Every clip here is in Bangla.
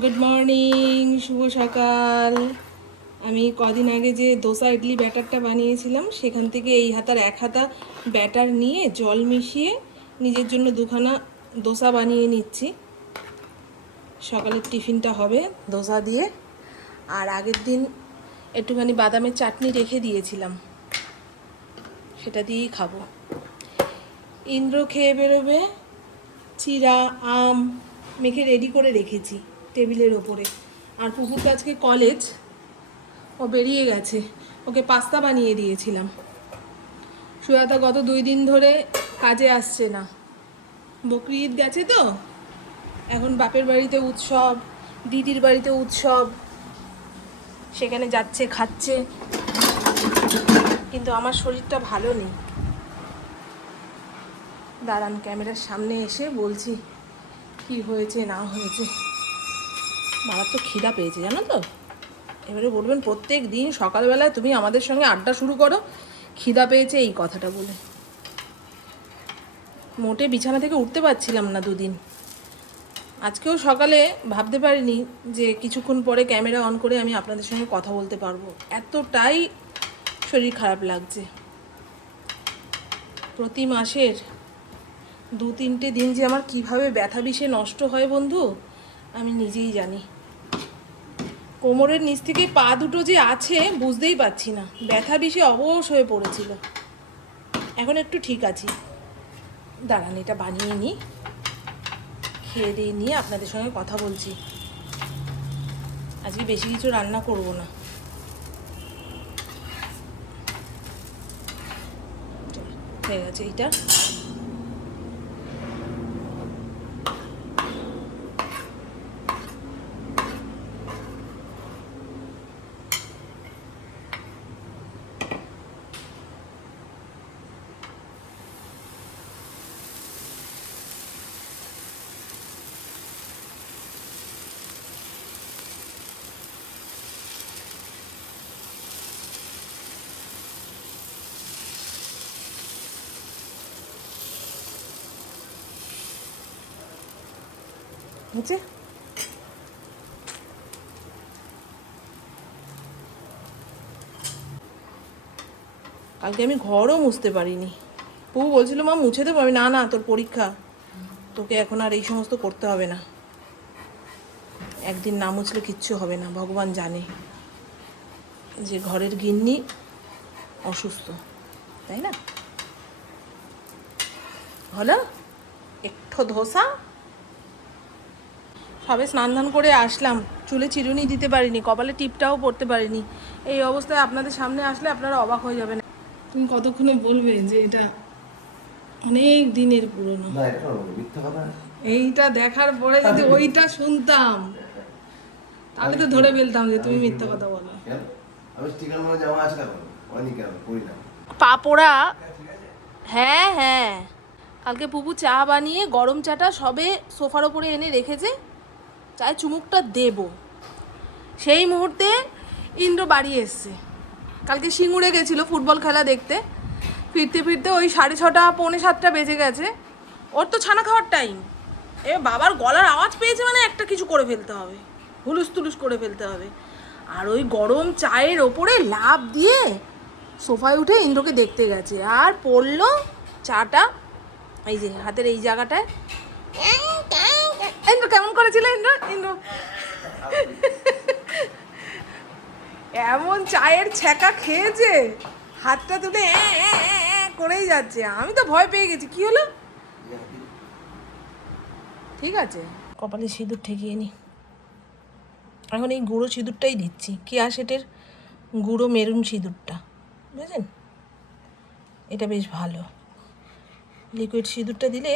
গুড মর্নিং, শুভ সকাল। আমি কদিন আগে যে দোসা ইডলি ব্যাটারটা বানিয়েছিলাম সেখান থেকে এই হাতার এক হাতা ব্যাটার নিয়ে জল মিশিয়ে নিজের জন্য দুখানা দোসা বানিয়ে নিচ্ছি। সকালের টিফিনটা হবে দোসা দিয়ে। আর আগের দিন একটুখানি বাদামের চাটনি রেখে দিয়েছিলাম, সেটা দিয়েই খাবো। ইন্দ্র খেয়ে বেরোবে, চিরা আম মেখে রেডি করে রেখেছি টেবিলের ওপরে। আর পুকুর আজকে কলেজ, ও বেরিয়ে গেছে, ওকে পাস্তা বানিয়ে দিয়েছিলাম। সুজাতা গত 2 দিন ধরে কাজে আসছে না, বকরি ঈদ গেছে তো, এখন বাপের বাড়িতে উৎসব, দিদির বাড়িতে উৎসব, সেখানে যাচ্ছে খাচ্ছে, কিন্তু আমার শরীরটা ভালো নেই। দাঁড়ান, ক্যামেরার সামনে এসে বলছি কি হয়েছে না হয়েছে। মারাত্মক খিদা পেয়েছে জানো তো। এবারে বলবেন প্রত্যেক দিন সকালবেলায় তুমি আমাদের সঙ্গে আড্ডা শুরু করো খিদা পেয়েছে এই কথাটা বলে। মোটে বিছানা থেকে উঠতে পারছিলাম না 2 দিন। আজকেও সকালে ভাবতে পারিনি যে কিছুক্ষণ পরে ক্যামেরা অন করে আমি আপনাদের সঙ্গে কথা বলতে পারবো, এতটাই শরীর খারাপ লাগছে। প্রতি মাসের 2-3টে দিন যে আমার কিভাবে ব্যথা বিষে নষ্ট হয় বন্ধু, আমি নিজেই জানি। কোমরের নিচ থেকে পা দুটো যে আছে বুঝতেই পারছি না, ব্যথা বিষে অবশ হয়ে পড়েছিল। এখন একটু ঠিক আছি। দাঁড়ান, এটা বানিয়ে নিই, খেয়ে দিয়ে নিয়ে আপনাদের সঙ্গে কথা বলছি। আজকে বেশি কিছু রান্না করব না। হয়ে গেছে এইটা। হচ্ছে কালকে আমি ঘরও মুছতে পারিনি। পুবু বলছিল মা মুছে দেবো, আমি না না তোর পরীক্ষা, তোকে এখন আর এই সমস্ত করতে হবে না। একদিন না মুছলে কিচ্ছু হবে না, ভগবান জানে যে ঘরের গিন্নি অসুস্থ, তাই না? হলো একটু ধোসা। সবে স্নান ধান করে আসলাম, চুলে চিরুনি দিতে পারিনি, কপালে টিপটাও পড়তে পারিনি। এই অবস্থায় আপনাদের সামনে আসলে আপনারা অবাক হয়ে যাবেন। তুমি কতক্ষণে বলবে যে এটা অনেক দিনের পুরনো। এইটা দেখার পরে যদি ওইটা শুনতাম তাহলে তো ধরে ফেলতাম যে তুমি মিথ্যা কথা বলো। পাপোড়া, হ্যাঁ হ্যাঁ, কালকে পুপু চা বানিয়ে গরম চাটা সবে সোফার ওপরে এনে রেখেছে, চায় চুমুকটা দেব, সেই মুহূর্তে ইন্দ্র বাড়ি এসছে। কালকে সিঙ্গুরে গেছিলো ফুটবল খেলা দেখতে, ফিরতে ফিরতে ওই 6:30 পৌনে 7টা বেজে গেছে। ওর তো ছানা খাওয়ার টাইম, এবার বাবার গলার আওয়াজ পেয়েছে মানে একটা কিছু করে ফেলতে হবে, হুলুস তুলুস করে ফেলতে হবে। আর ওই গরম চায়ের ওপরে লাফ দিয়ে সোফায় উঠে ইন্দ্রকে দেখতে গেছে, আর পড়লো চাটা এই যে হাতের এই জায়গাটায়। ইন্দ্র কেমন করেছিল? ইন্দ্র ইন্দ্র এমন চায়ের ছ্যাঁকা খেয়েছে, হাতটা তুলে করেই যাচ্ছে। আমি তো ভয় পেয়ে গেছি, কি হলো? ঠিক আছে, কপালে সিঁদুর ঠেকিয়ে নি। এখন এই গুঁড়ো সিঁদুরটাই দিচ্ছি, কেয়া সেটের গুঁড়ো মেরুন সিঁদুরটা, বুঝলেন? এটা বেশ ভালো। লিকুইড সিঁদুরটা দিলে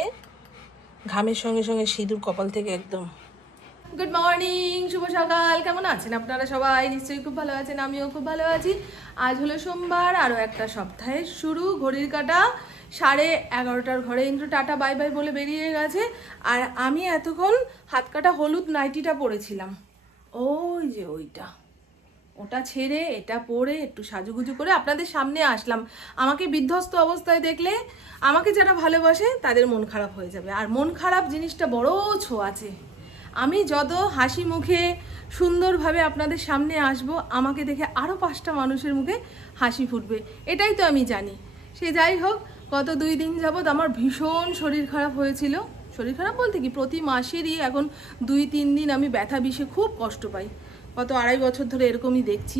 ঘামের সঙ্গে সঙ্গে সিঁদুর কপাল থেকে একদম। গুড মর্নিং, শুভ সকাল। কেমন আছেন আপনারা সবাই? নিশ্চয়ই খুব ভালো আছেন, আমিও খুব ভালো আছি। আজ হলো সোমবার, আরও একটা সপ্তাহের শুরু। ঘড়ির কাঁটা 11:30 ঘরে। ইন্দ্র টাটা বাই বাই বলে বেরিয়ে গেছে, আর আমি এতক্ষণ হাত কাটা হলুদ নাইটিটা পরেছিলাম। ওই যে ওইটা, ওটা ছেড়ে এটা পরে একটু সাজুগুজু করে আপনাদের সামনে আসলাম। আমাকে বিধ্বস্ত অবস্থায় দেখলে আমাকে যারা ভালোবাসে তাদের মন খারাপ হয়ে যাবে, আর মন খারাপ জিনিসটা বড় ছোঁয়াচে। আমি যত হাসি মুখে সুন্দরভাবে আপনাদের সামনে আসব, আমাকে দেখে আরও 5টা মানুষের মুখে হাসি ফুটবে, এটাই তো আমি জানি। সে যাই হোক, গত 2 দিন যাবৎ আমার ভীষণ শরীর খারাপ হয়েছিল। শরীর খারাপ বলতে কি, প্রতি মাসেরই এখন 2-3 দিন আমি ব্যথা বিষে খুব কষ্ট পাই। গত 2.5 বছর ধরে এরকমই দেখছি।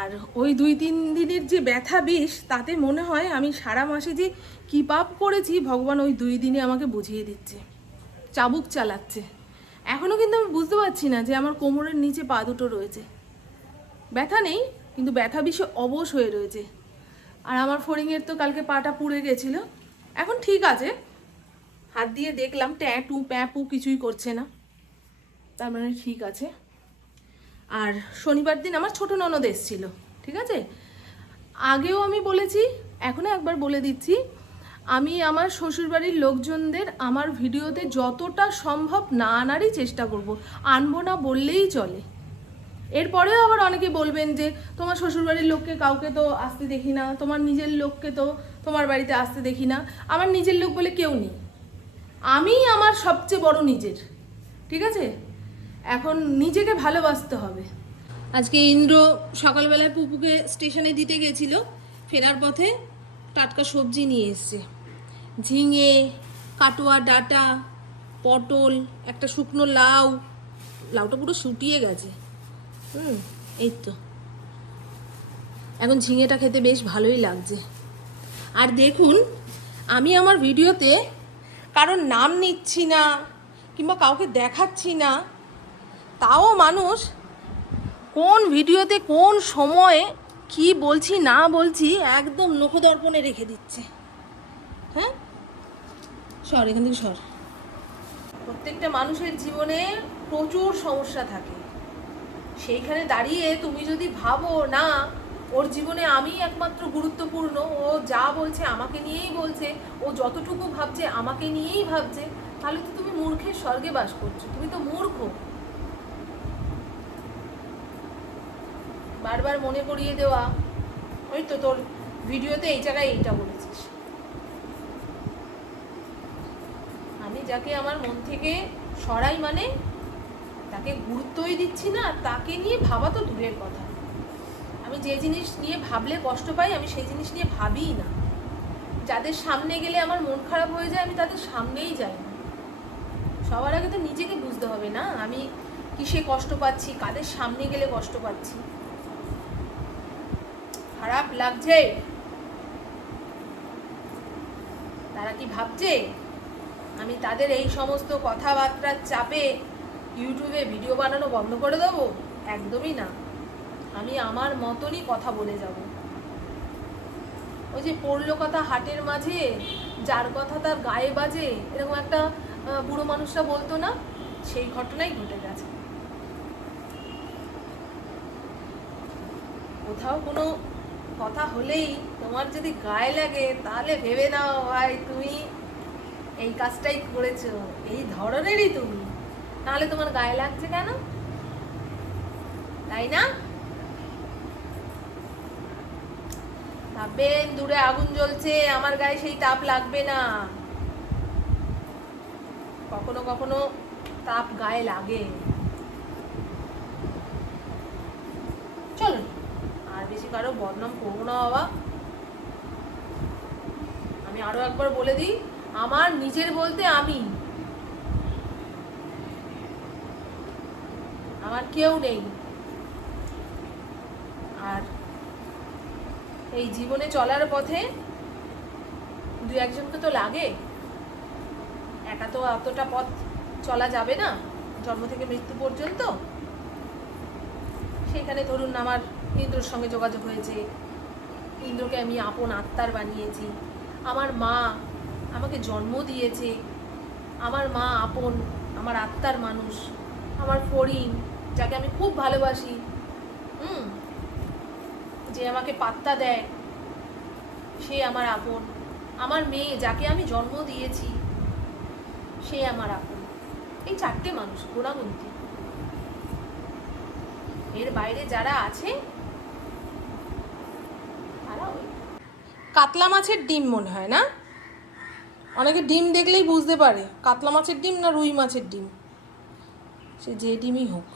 আর ওই 2-3 দিনের যে ব্যথা বিষ, তাতে মনে হয় আমি সারা মাসে যে কী পাপ করেছি ভগবান ওই 2 দিনে আমাকে বুঝিয়ে দিচ্ছে, চাবুক চালাচ্ছে। এখনও কিন্তু আমি বুঝতে পারছি না যে আমার কোমরের নিচে পা দুটো রয়েছে। ব্যথা নেই, কিন্তু ব্যথা বিষে অবশ হয়ে রয়েছে। আর আমার ফড়িংয়ের তো কালকে পাটা পুড়ে গেছিলো, এখন ঠিক আছে। হাত দিয়ে দেখলাম ট্যাঁ-টু প্যাঁ-পু কিছুই করছে না, তার মানে ঠিক আছে। আর শনিবার দিন আমার ছোট ননদ এসেছিল, ঠিক আছে। আগেও আমি বলেছি, এখনও একবার বলে দিচ্ছি, আমি আমার শ্বশুরবাড়ির লোকজনদের আমার ভিডিওতে যতটা সম্ভব না আনারই চেষ্টা করব, আনবো না বললেই চলে। এরপরেও আবার অনেকে বলবেন যে তোমার শ্বশুরবাড়ির লোককে কাউকে তো আসতে দেখি না, তোমার নিজের লোককে তো তোমার বাড়িতে আসতে দেখি না। আমার নিজের লোক বলে কেউ নেই, আমি আমার সবচেয়ে বড় নিজের, ঠিক আছে। এখন নিজেকে ভালোবাসতে হবে। আজকে ইন্দ্র সকালবেলায় পুপুকে স্টেশনে দিতে গেছিল, ফেরার পথে টাটকা সবজি নিয়ে এসছে। ঝিঙে, কাটোয়া ডাঁটা, পটল, একটা শুকনো লাউ, লাউটা পুরো শুটিয়ে গেছে। এই তো এখন ঝিঙেটা খেতে বেশ ভালোই লাগছে। আর দেখুন, আমি আমার ভিডিওতে কারোর নাম নিচ্ছি না কিংবা কাউকে দেখাচ্ছি না, তাও মানুষ কোন ভিডিওতে কোন সময়ে কি বলছি না বলছি একদম নখদর্পণে রেখে দিচ্ছে। হ্যাঁ, সর এখান থেকে সর। প্রত্যেকটা মানুষের জীবনে প্রচুর সমস্যা থাকে, সেইখানে দাঁড়িয়ে তুমি যদি ভাবো না ওর জীবনে আমি একমাত্র গুরুত্বপূর্ণ, ও যা বলছে আমাকে নিয়েই বলছে, ও যতটুকু ভাবছে আমাকে নিয়েই ভাবছে, তাহলে তো তুমি মূর্খের স্বর্গে বাস করছো, তুমি তো মূর্খ। বারবার মনে করিয়ে দেওয়া, ওই তো তোর ভিডিওতে এই জায়গায় এইটা বলেছিস। আমি যাকে আমার মন থেকে সরাই মানে তাকে গুরুত্বই দিচ্ছি না, তাকে নিয়ে ভাবা তো দূরের কথা। আমি যে জিনিস নিয়ে ভাবলে কষ্ট পাই আমি সেই জিনিস নিয়ে ভাবিই না। যাদের সামনে গেলে আমার মন খারাপ হয়ে যায় আমি তাদের সামনেই যাই না। সবার আগে তো নিজেকে বুঝতে হবে না আমি কিসে কষ্ট পাচ্ছি, কাদের সামনে গেলে কষ্ট পাচ্ছি। খারাপ লাগছে, তারা কি ভাবছে আমি তাদের এই সমস্ত কথাবার্তার চাপে ইউটিউবে ভিডিও বানানো বন্ধ করে দেবো? একদমই না, আমি আমার মতনই কথা বলে যাব। ওই যে পড়লো কথা হাটের মাঝে, যার কথা তার গায়ে বাজে, এরকম একটা বুড়ো মানুষরা বলতো না, সেই ঘটনাই ঘটে গেছে। কোথাও কোনো কথা হলেই তোমার যদি গায়ে লাগে তাহলে ভেবে নাও ভাই তুমি এই কাজটাই করেছো, এই ধরনেরই তুমি, তাহলে তোমার গায়ে লাগছে কেন, তাই না? ভাববেন দূরে আগুন জ্বলছে, আমার গায়ে সেই তাপ লাগবে না। কখনো কখনো তাপ গায়ে লাগে। চলুন, আর বেশি কারো বদনাম করবো না বাবা। আমি আরো একবার বলে দিই, আমার নিজের বলতে আমি, আমার কেউ নেই। আর এই জীবনে চলার পথে 2-1জনকে তো লাগে, একা তো অতটা পথ চলা যাবে না জন্ম থেকে মৃত্যু পর্যন্ত। সেখানে ধরুন আমার ইন্দ্রর সঙ্গে যোগাযোগ হয়েছে, ইন্দ্রকে আমি আপন আত্মার বানিয়েছি। আমার মা আমাকে জন্ম দিয়েছে, আমার মা আপন আমার আত্মার মানুষ। আমার ফড়িং যাকে আমি খুব ভালোবাসি, যে আমাকে পাত্তা দেয়, সে আমার আপন। আমার মেয়ে যাকে আমি জন্ম দিয়েছি, সে আমার আপন। এই 4টে মানুষ গোড়াগুন্তি, এর বাইরে যারা আছে তারা ওই কাতলা মাছের ডিম মনে হয় না, অনেকে ডিম দেখলেই বুঝতে পারে কাতলা মাছের ডিম না রুই মাছের ডিম। সে যে ডিমই হোক।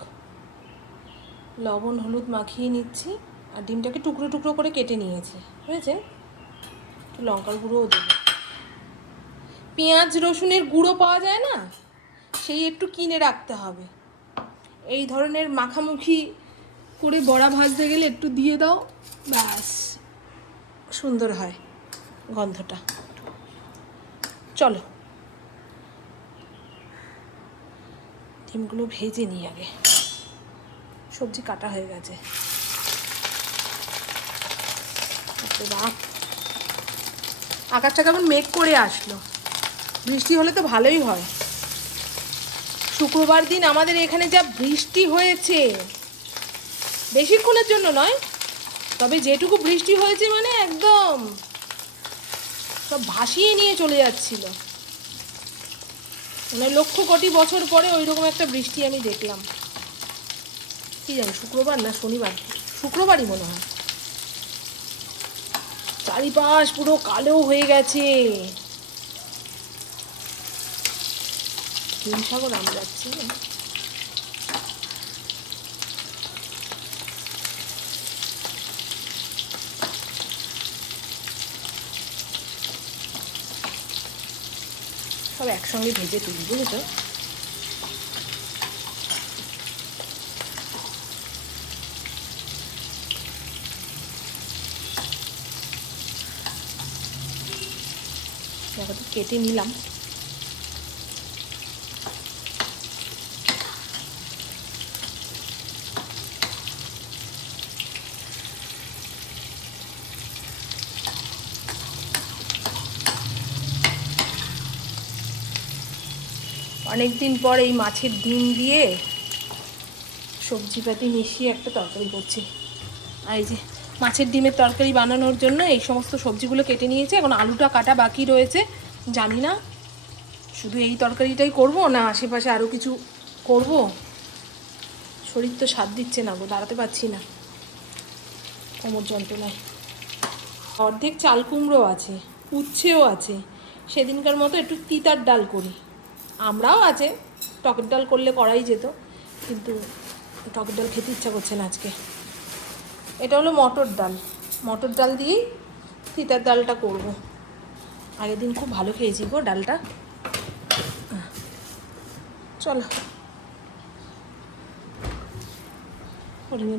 লবণ হলুদ মাখিয়ে নিচ্ছি, আর ডিমটাকে টুকরো টুকরো করে কেটে নিয়েছি, বুঝেছেন? একটু লঙ্কার গুঁড়োও দেবো। পেঁয়াজ রসুনের গুঁড়ো পাওয়া যায় না, সেই একটু কিনে রাখতে হবে। এই ধরনের মাখামুখি করে বড়া ভাজতে গেলে একটু দিয়ে দাও, ব্যাস সুন্দর হয় গন্ধটা। চলো ডিমগুলো ভেজে নিই আগে। সবজি কাটা হয়ে গেছে। আকাশটা কেমন মেঘ করে আসলো, বৃষ্টি হলে তো ভালোই হয়। শুক্রবার দিন আমাদের এখানে যা বৃষ্টি হয়েছে, বেশিক্ষণের জন্য নয়, তবে যেটুকু বৃষ্টি হয়েছে মানে একদম সব ভাসিয়ে নিয়ে চলে যাচ্ছিল। মানে লক্ষ কোটি বছর পরে ওই রকম একটা বৃষ্টি আমি দেখলাম। কি জানি শুক্রবার না শনিবার, শুক্রবারই মনে হয়। চারিপাশ পুরো কালো হয়ে গেছে। হিমসাগর আম যাচ্ছি। সব একসঙ্গে ভেজে তুলি, বুঝেছো? দেখো কেটে নিলাম। অনেকদিন পর এই মাছের ডিম দিয়ে সবজিপাতি মিশিয়ে একটা তরকারি করছি। আর এই যে মাছের ডিমের তরকারি বানানোর জন্য এই সমস্ত সবজিগুলো কেটে নিয়েছে। এখন আলুটা কাটা বাকি রয়েছে। জানি না শুধু এই তরকারিটাই করব না আশেপাশে আরও কিছু করব। শরীর তো সাথ দিচ্ছে না গো, দাঁড়াতে পারছি না কোমর যন্ত্রণায়। অর্ধেক চাল কুমড়ো আছে, উচ্ছেও আছে। সেদিনকার মতো একটু তিতার ডাল করি। আমরাও আছে, টকের ডাল করলে করাই যেত, কিন্তু টকের ডাল খেতে ইচ্ছা করছে না আজকে। এটা হলো মটর ডাল, মটর ডাল দিয়েই তিতার ডালটা করব। আগের দিন খুব ভালো খেয়েছি গো ডালটা। চলো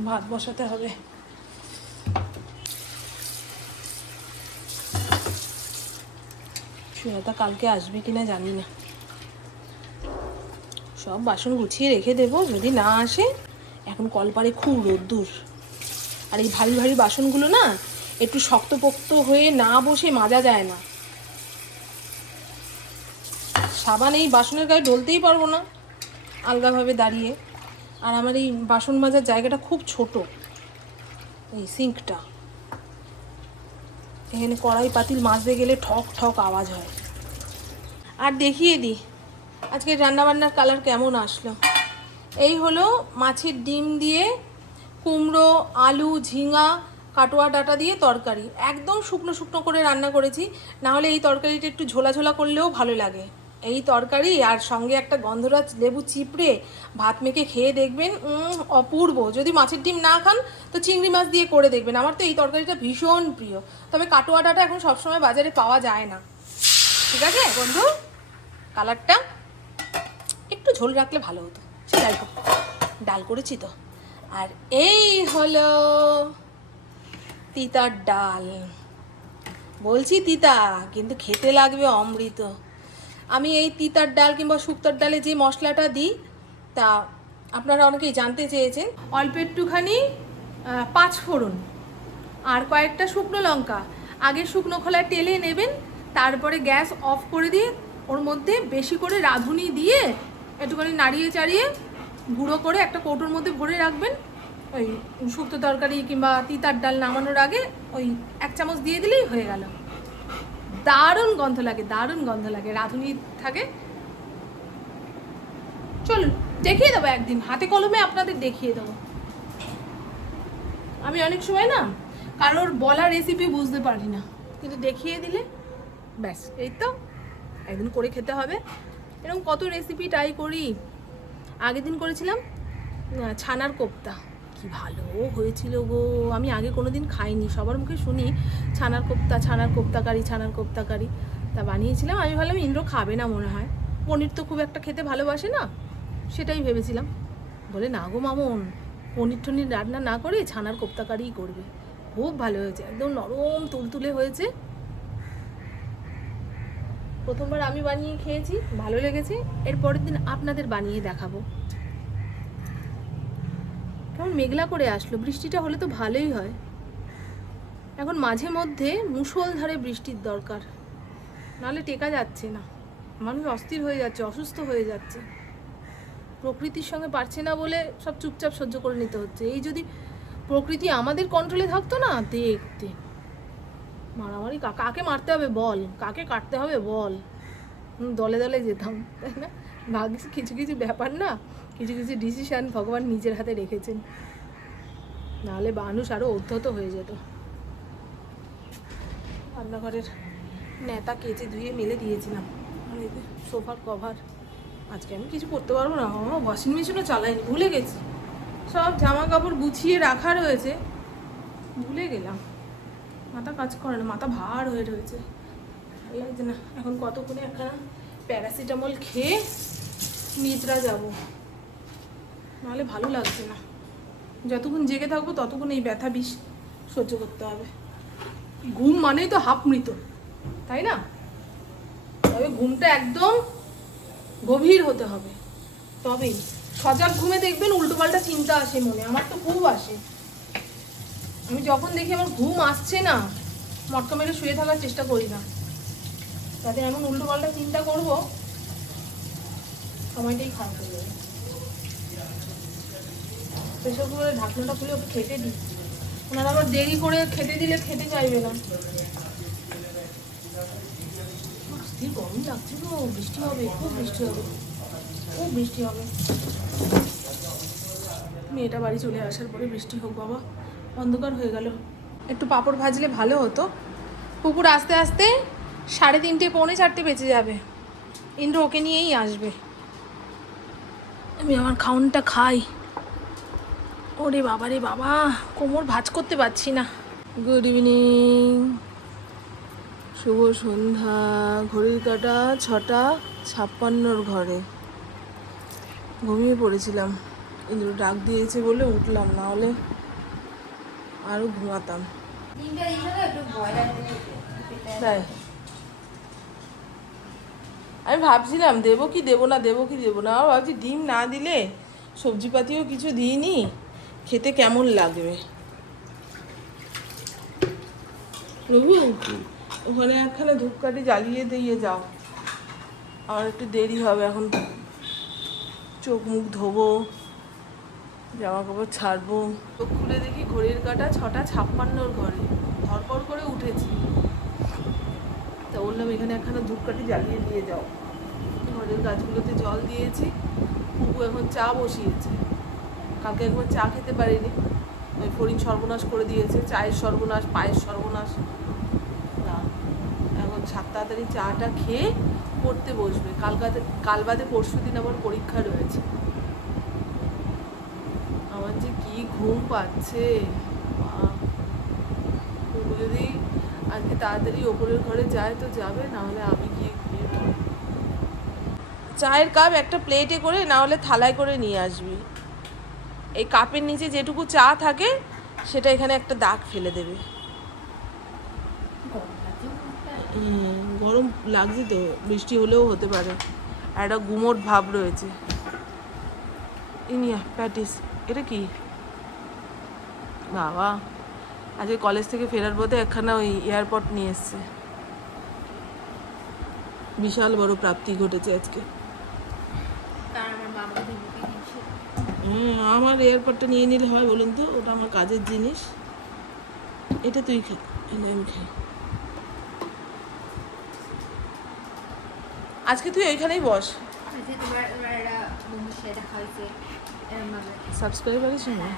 ভাত বসাতে হবে। সুজাতা কালকে আসবে কিনা জানি না। সব বাসন গুছিয়ে রেখে দেবো, যদি না আসে। এখন কলপারে খুব রোদ্দুর, আর এই ভারী ভারী বাসনগুলো না একটু শক্তপোক্ত হয়ে না বসে মাজা যায় না। সাবান এই বাসনের গায়ে ডলতেই পারবো না আলগাভাবে দাঁড়িয়ে। আর আমার এই বাসন মাজার জায়গাটা খুব ছোট, এই সিঙ্কটা, এখানে কড়াই পাতিল মাজতে গেলে ঠক ঠক আওয়াজ হয়। আর দেখিয়ে দিই আজকে রান্নাবান্নার কালার কেমন আসলো। এই হলো মাছের ডিম দিয়ে কুমড়ো, আলু, ঝিঙা, কাটোয়া ডাঁটা দিয়ে তরকারি। একদম শুকনো শুকনো করে রান্না করেছি, নাহলে এই তরকারিটা একটু ঝোলা ঝোলা করলেও ভালো লাগে। এই তরকারি আর সঙ্গে একটা গন্ধরাজ লেবু চিপড়ে ভাত মেখে খেয়ে দেখবেন, অপূর্ব। যদি মাছের ডিম না খান তো চিংড়ি মাছ দিয়ে করে দেখবেন। আমার তো এই তরকারিটা ভীষণ প্রিয়। তবে কাটোয়া ডাঁটা এখন সবসময় বাজারে পাওয়া যায় না। ঠিক আছে বন্ধু, কালারটা একটু ঝোল রাখলে ভালো হতো। যাই হোক, ডাল করেছি তো। আর এই হলো তিতার ডাল। বলছি তিতা, কিন্তু খেতে লাগবে অমৃত। আমি এই তিতার ডাল কিংবা শুক্তার ডালে যে মশলাটা দিই, তা আপনারা অনেকেই জানতে চেয়েছেন। অল্প একটুখানি 5 ফোড়ন আর কয়েকটা শুকনো লঙ্কা আগে শুকনো খোলায় টেলে নেবেন। তারপরে গ্যাস অফ করে দিয়ে ওর মধ্যে বেশি করে রাঁধুনি দিয়ে একটুখানি নাড়িয়ে চাড়িয়ে গুঁড়ো করে একটা কৌটোর মধ্যে ভরে রাখবেন। ওই শুক্তো তরকারি কিংবা তিতার ডাল নামানোর আগে ওই 1 চামচ দিয়ে দিলেই হয়ে গেল। দারুণ গন্ধ লাগে, দারুণ গন্ধ লাগে, রাঁধুনি থাকে। চলুন দেখিয়ে দেবো একদিন, হাতে কলমে আপনাদের দেখিয়ে দেবো। আমি অনেক সময় না কারোর বলা রেসিপি বুঝতে পারি না, কিন্তু দেখিয়ে দিলে ব্যাস, এই তো একদিন করে খেতে হবে। এরকম কত রেসিপি ট্রাই করি, আগের দিন করেছিলাম ছানার কোপ্তা, কি ভালো হয়েছিল গো। আমি আগে কোনো দিন খাইনি, সবার মুখে শুনি ছানার কোপ্তা, ছানার কোপ্তাকারি, ছানার কোপ্তাকারি। তা বানিয়েছিলাম, আমি ভাবলাম ইন্দ্র খাবে না মনে হয়, পনির তো খুব একটা খেতে ভালোবাসে না, সেটাই ভেবেছিলাম। বলে না গো মামন, পনির টনির রান্না না করে ছানার কোপ্তাকারিই করবে। খুব ভালো হয়েছে, একদম নরম তুলতুলে হয়েছে। প্রথমবার আমি বানিয়ে খেয়েছি, ভালো লেগেছে। এর পরের দিন আপনাদের বানিয়ে দেখাবো। কেমন মেঘলা করে আসলো, বৃষ্টিটা হলে তো ভালোই হয়। এখন মাঝে মধ্যে মুষলধারে বৃষ্টির দরকার, নাহলে টেকা যাচ্ছে না। মানুষ অস্থির হয়ে যাচ্ছে, অসুস্থ হয়ে যাচ্ছে। প্রকৃতির সঙ্গে পারছে না বলে সব চুপচাপ সহ্য করে নিতে হচ্ছে। এই যদি প্রকৃতি আমাদের কন্ট্রোলে থাকতো না, দেখতে মারামারি, কাকে মারতে হবে বল, কাকে কাটতে হবে বল, দলে দলে যেতাম, তাই না? ভাগ্যিস কিছু কিছু ব্যাপার না, কিছু কিছু ডিসিশান ভগবান নিজের হাতে রেখেছেন, নাহলে মানুষ আরও উদ্ধত হয়ে যেত। রান্নাঘরের নেতা কেচে ধুয়ে মেলে দিয়েছিলাম, আর এই সোফার কভার। আজকে আমি কিছু করতে পারবো না, ওয়াশিং মেশিনও চালাইনি, ভুলে গেছি। সব জামা কাপড় গুছিয়ে রাখা রয়েছে, ভুলে গেলাম। মাথা কাজ করে না, মাথা ভার হয়ে রয়েছে, ভালো লাগছে না। এখন কতক্ষণে একখানা প্যারাসিটামল খেয়ে নিদ্রা যাব, নাহলে ভালো লাগছে না। যতক্ষণ জেগে থাকবো ততক্ষণ এই ব্যথা বিষ সহ্য করতে হবে। ঘুম মানেই তো হাফ মৃত, তাই না? তবে ঘুমটা একদম গভীর হতে হবে, তবেই। সজাগ ঘুমে দেখবেন উল্টোপাল্টা চিন্তা আসে মনে, আমার তো খুব আসে। আমি যখন দেখি আমার ঘুম আসছে না, মটকা মেরে শুয়ে থাকার চেষ্টা করি না, তাতে এমন উল্টোপাল্টা চিন্তা করবো, সময়টাই খারাপ হয়ে যাবে। প্রেশার কুকারের ঢাকনাটা খুলে ওকে খেতে দিই, ওনারা আবার দেরি করে খেতে দিলে খেতে চাইবে না। অস্থির গরম লাগছে তো, বৃষ্টি হবে, খুব বৃষ্টি হবে, খুব বৃষ্টি হবে। মেয়েটা বাড়ি চলে আসার পরে বৃষ্টি হোক বাবা, অন্ধকার হয়ে গেল। একটু পাঁপড় ভাজলে ভালো হতো। পুকুর আস্তে আস্তে 3:30 পৌনে 4 বেজে যাবে, ইন্দ্র ওকে নিয়েই আসবে। আমি আমার খাউনটা খাই। ওরে বাবা রে বাবা, কোমর ভাঁজ করতে পারছি না। গুড ইভিনিং, শুভ সন্ধ্যা। ঘড়ির কাঁটা 6:56 ঘরে। ঘুমিয়ে পড়েছিলাম, ইন্দ্র ডাক দিয়েছে বলে উঠলাম, না হলে আরও ঘুমাতাম। তাই আমি ভাবছিলাম দেবো কি দেবো না, দেবো কি দেবো না, আর ভাবছি ডিম না দিলে সবজিপাতিও কিছু দিইনি, খেতে কেমন লাগবে। প্রভু, ওখানে একখানে ধূপকাঠি জ্বালিয়ে দিয়ে যাও, আমার একটু দেরি হবে এখন। চোখ মুখ ধোবো, জামা কাপড় ছাড়বো। চোখ খুলে দেখি ঘড়ির কাঁটা 6:56 ঘরে। ধরপড় করে উঠেছি, তা বললাম এখানে একখানা ধূপকাঠি জ্বালিয়ে দিয়ে যাও। ঘরের গাছগুলোতে জল দিয়েছি, পুকু এখন চা বসিয়েছে। কালকে একবার চা খেতে পারিনি, ওই ফড়িং সর্বনাশ করে দিয়েছে, চায়ের সর্বনাশ, পায়ের সর্বনাশ। না, এখন তাড়াতাড়ি চাটা খেয়ে পড়তে বসবে। কাল বাদে পরশু দিন আবার পরীক্ষা রয়েছে। আমার যে কি ঘুম পাচ্ছে, যদি আজকে তাড়াতাড়ি ওপরের ঘরে যায় তো যাবে, না হলে আমি গিয়ে ঘুমিয়ে পড়ব। চায়ের কাপ একটা প্লেটে করে, না হলে থালায় করে নিয়ে আসবি। এই কাপের নিচে যেটুকু চা থাকে সেটা এখানে একটা দাগ ফেলে দেবে। গরম লাগছে তো, বৃষ্টি হলেও হতে পারে, একটা গুমোট ভাব রয়েছে। ইনিয়া প্যাটিস, এটা কি বাবা, আজকে কলেজ থেকে ফেরার পথে একখানা ওই এয়ারপড নিয়ে এসছে। বিশাল বড় প্রাপ্তি ঘটেছে আজকে। আমার এয়ারপডটা নিয়ে নিলে হয় বলুন তো, ওটা আমার কাজের জিনিস। এটা তুই খা, এটা আমি খাই। আজকে তুই ওইখানেই বস। সাবস্ক্রাইবারের সঙ্গে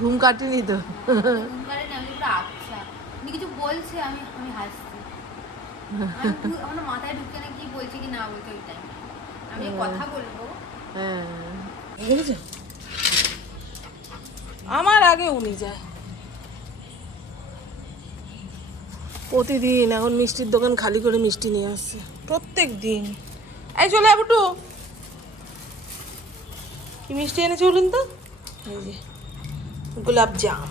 ঘুম কাটেনি তো? কিছু বলছে, আমি হাসছি। আমার মাথায় ঢুকে না কি বলছে কি না বলছে ওই টাইম আমি কথা বলবো। হ্যাঁ বুঝেছো, আমার আগে উনি যায় প্রতিদিন। এখন মিষ্টির দোকান খালি করে মিষ্টি নিয়ে আসছে প্রত্যেক দিন। এই চলে আবুটু, কি মিষ্টি এনেছে বলুন তো? এই যে গোলাপ জাম।